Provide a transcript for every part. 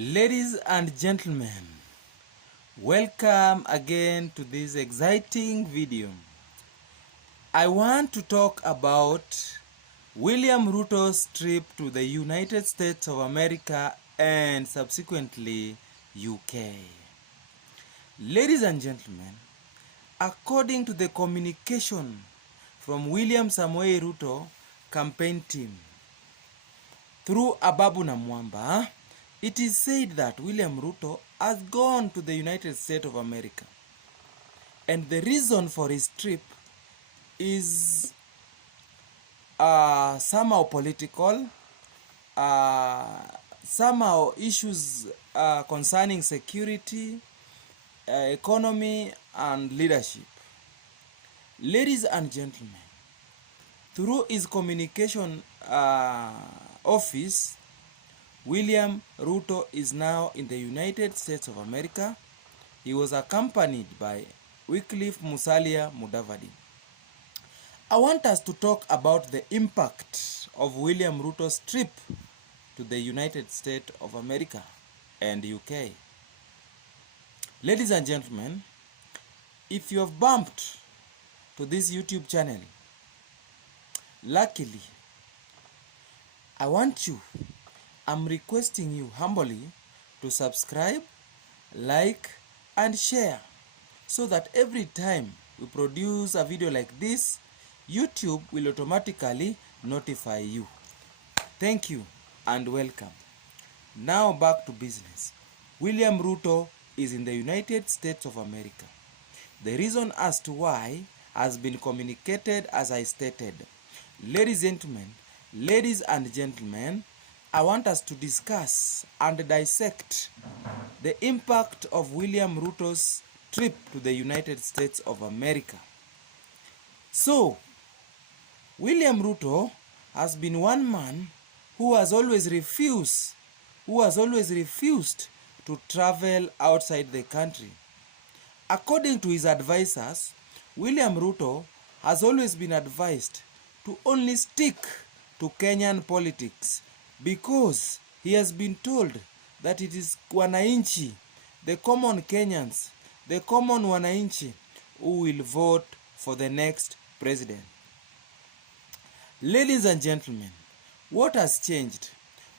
Ladies and gentlemen, welcome again to this exciting video. I want to talk about William Ruto's trip to the United States of America and subsequently UK. Ladies and gentlemen, according to the communication from William Samoei Ruto campaign team through Ababu Namwamba, it is said that William Ruto has gone to the United States of America. And the reason for his trip is somehow political, somehow issues concerning security, economy, and leadership. Ladies and gentlemen, through his communication office, William Ruto is now in the United States of America. He was accompanied by Wycliffe Musalia Mudavadi. I want us to talk about the impact of William Ruto's trip to the United States of America and UK. Ladies and gentlemen, if you have bumped to this YouTube channel, luckily, I'm requesting you humbly to subscribe, like, and share so that every time we produce a video like this, YouTube will automatically notify you. Thank you and welcome. Now back to business. William Ruto is in the United States of America. The reason as to why has been communicated as I stated. Ladies and gentlemen, I want us to discuss and dissect the impact of William Ruto's trip to the United States of America. So, William Ruto has been one man who has always refused to travel outside the country. According to his advisors, William Ruto has always been advised to only stick to Kenyan politics, because he has been told that it is wananchi, the common Kenyans, the common wananchi, who will vote for the next president. Ladies and gentlemen, what has changed?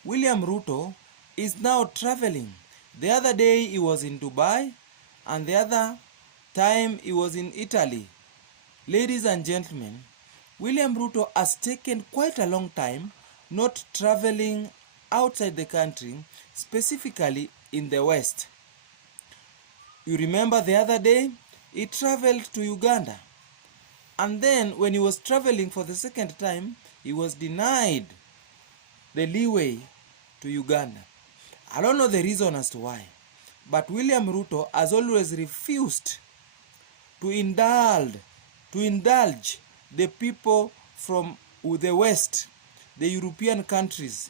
William Ruto is now traveling. The other day he was in Dubai, and the other time he was in Italy. Ladies and gentlemen, William Ruto has taken quite a long time not traveling outside the country, specifically in the West. You remember the other day, he traveled to Uganda. And then when he was traveling for the second time, he was denied the leeway to Uganda. I don't know the reason as to why, but William Ruto has always refused to indulge the people from the West, the European countries,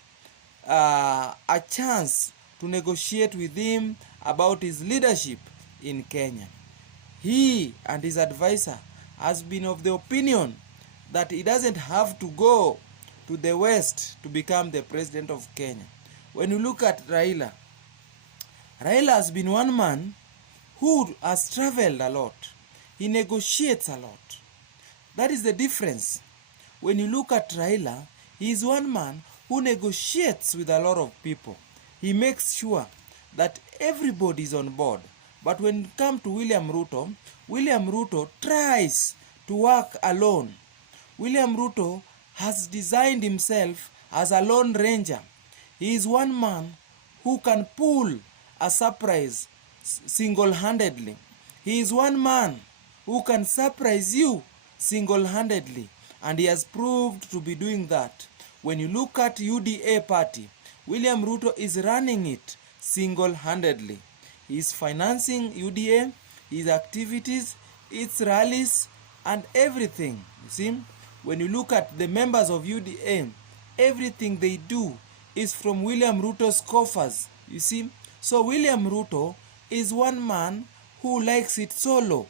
a chance to negotiate with him about his leadership in Kenya. He and his advisor has been of the opinion that he doesn't have to go to the West to become the president of Kenya. When you look at Raila has been one man who has traveled a lot. He negotiates a lot. That is the difference. When you look at Raila, he is one man who negotiates with a lot of people. He makes sure that everybody is on board. But when it comes to William Ruto tries to work alone. William Ruto has designed himself as a lone ranger. He is one man who can pull a surprise single-handedly. He is one man who can surprise you single-handedly. And he has proved to be doing that. When you look at UDA party, William Ruto is running it single-handedly. He is financing UDA, his activities, its rallies, and everything. You see, when you look at the members of UDA, everything they do is from William Ruto's coffers. You see, so William Ruto is one man who likes it solo.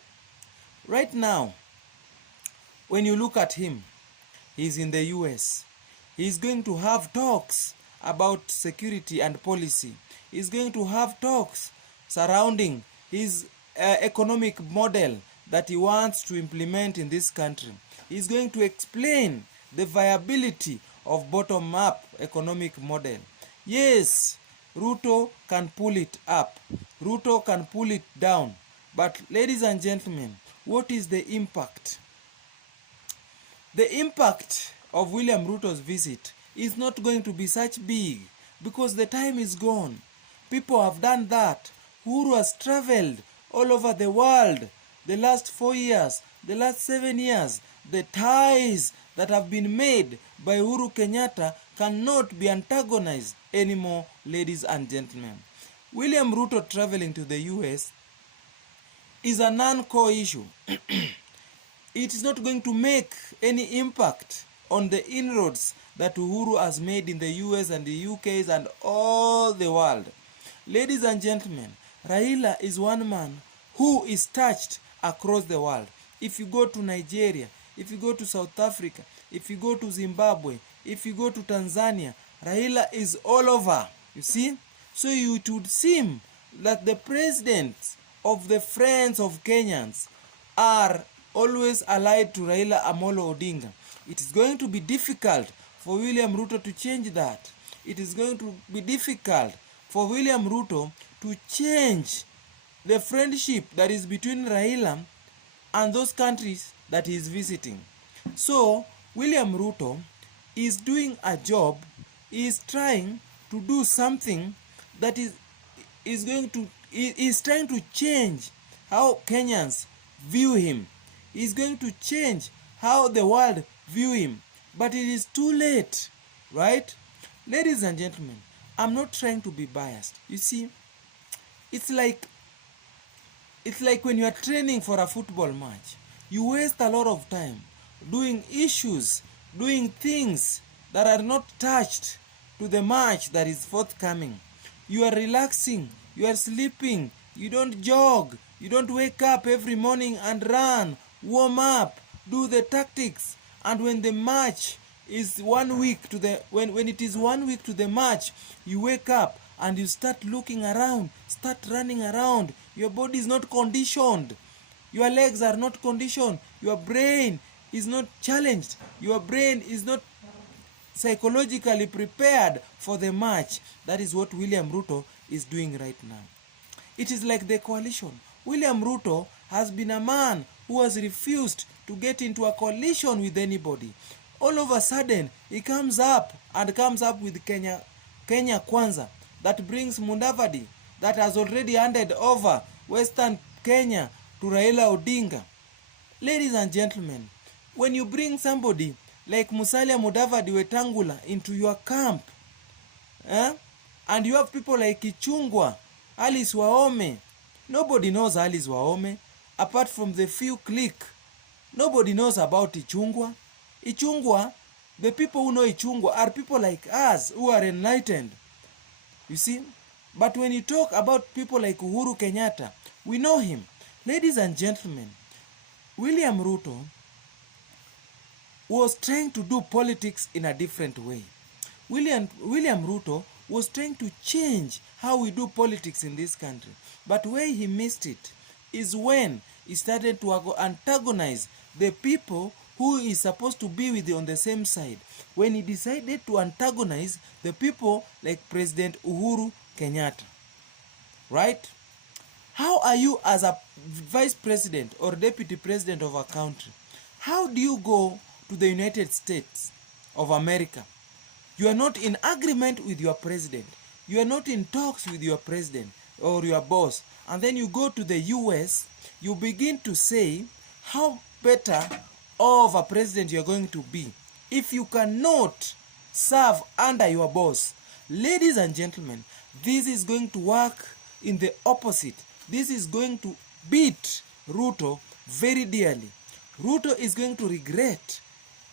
Right now, when you look at him, he's in the US. He's going to have talks about security and policy. He's going to have talks surrounding his economic model that he wants to implement in this country. He's going to explain the viability of bottom-up economic model. Yes, Ruto can pull it up. Ruto can pull it down. But ladies and gentlemen, what is the impact? The impact of William Ruto's visit is not going to be such big because the time is gone. People have done that. Uhuru has traveled all over the world the last 4 years, the last 7 years. The ties that have been made by Uhuru Kenyatta cannot be antagonized anymore, ladies and gentlemen. William Ruto traveling to the US is a non-core issue. It is not going to make any impact on the inroads that Uhuru has made in the US and the UKs and all the world. Ladies and gentlemen, Raila is one man who is touched across the world. If you go to Nigeria, if you go to South Africa, if you go to Zimbabwe, if you go to Tanzania, Raila is all over, you see? So it would seem that the presidents of the friends of Kenyans are always allied to Raila Amolo Odinga. It is going to be difficult for William Ruto to change that. It is going to be difficult for William Ruto to change the friendship that is between Raila and those countries that he is visiting. So, William Ruto is doing a job, is trying to do something that is trying to change how Kenyans view him. He's going to change how the world view him. But it is too late, right? Ladies and gentlemen, I'm not trying to be biased. You see, it's like when you are training for a football match. You waste a lot of time doing issues, doing things that are not touched to the match that is forthcoming. You are relaxing, you are sleeping, you don't jog, you don't wake up every morning and run, warm up, do the tactics. And when the match is 1 week to the when it is 1 week to the match, you wake up and you start looking around, start running around. Your body is not conditioned. Your legs are not conditioned. Your brain is not challenged. Your brain is not psychologically prepared for the match. That is what William Ruto is doing right now. It is like the coalition. William Ruto has been a man who has refused to get into a coalition with anybody. All of a sudden, he comes up with Kenya Kwanza, that brings Mudavadi, that has already handed over Western Kenya to Raila Odinga. Ladies and gentlemen, when you bring somebody like Musalia Mudavadi Wetangula into your camp, and you have people like Ichungwa, Alice Wahome, nobody knows Alice Wahome, apart from the few clique. Nobody knows about Ichungwa. Ichungwa, the people who know Ichungwa are people like us who are enlightened. You see? But when you talk about people like Uhuru Kenyatta, we know him. Ladies and gentlemen, William Ruto was trying to do politics in a different way. William Ruto was trying to change how we do politics in this country. But where he missed it is when he started to antagonize the people who is supposed to be with you on the same side. When he decided to antagonize the people like President Uhuru Kenyatta. Right? How are you as a vice president or deputy president of a country? How do you go to the United States of America? You are not in agreement with your president. You are not in talks with your president or your boss. And then you go to the US, you begin to say how better of a president you are going to be if you cannot serve under your boss. Ladies and gentlemen, this is going to work in the opposite. This is going to beat Ruto very dearly. Ruto is going to regret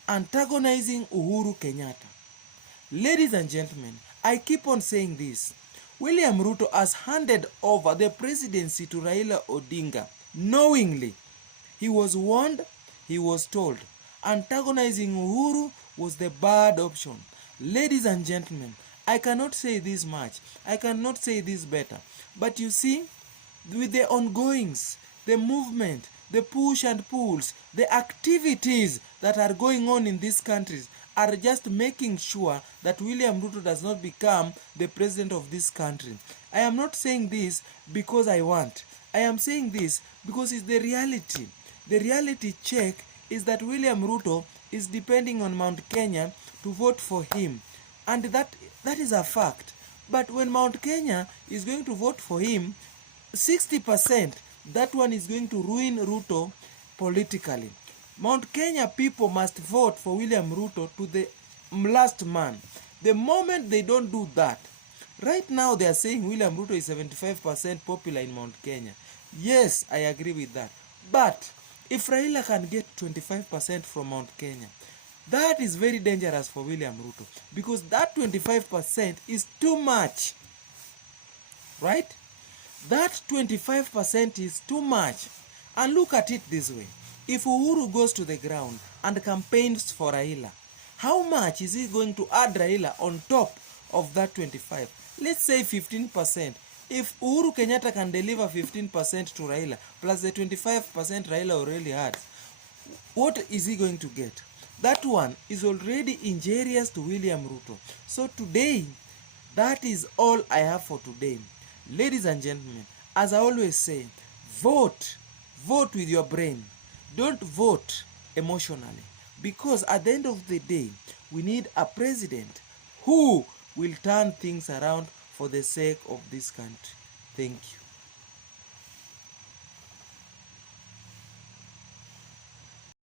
antagonizing Uhuru Kenyatta. Ladies and gentlemen, I keep on saying this. William Ruto has handed over the presidency to Raila Odinga knowingly. He was warned, he was told. Antagonizing Uhuru was the bad option. Ladies and gentlemen, I cannot say this much. I cannot say this better. But you see, with the ongoings, the movement, the push and pulls, the activities that are going on in these countries are just making sure that William Ruto does not become the president of this country. I am not saying this because I want. I am saying this because it's the reality. The reality check is that William Ruto is depending on Mount Kenya to vote for him. And that is a fact. But when Mount Kenya is going to vote for him, 60%, that one is going to ruin Ruto politically. Mount Kenya people must vote for William Ruto to the last man. The moment they don't do that, right now they are saying William Ruto is 75% popular in Mount Kenya. Yes, I agree with that. But if Raila can get 25% from Mount Kenya, that is very dangerous for William Ruto, because that 25% is too much. Right? That 25% is too much. And look at it this way. If Uhuru goes to the ground and campaigns for Raila, how much is he going to add Raila on top of that 25? Let's say 15%. If Uhuru Kenyatta can deliver 15% to Raila, plus the 25% Raila already had, what is he going to get? That one is already injurious to William Ruto. So today, that is all I have for today. Ladies and gentlemen, as I always say, vote. Vote with your brain. Don't vote emotionally. Because at the end of the day, we need a president who will turn things around for the sake of this country. Thank you.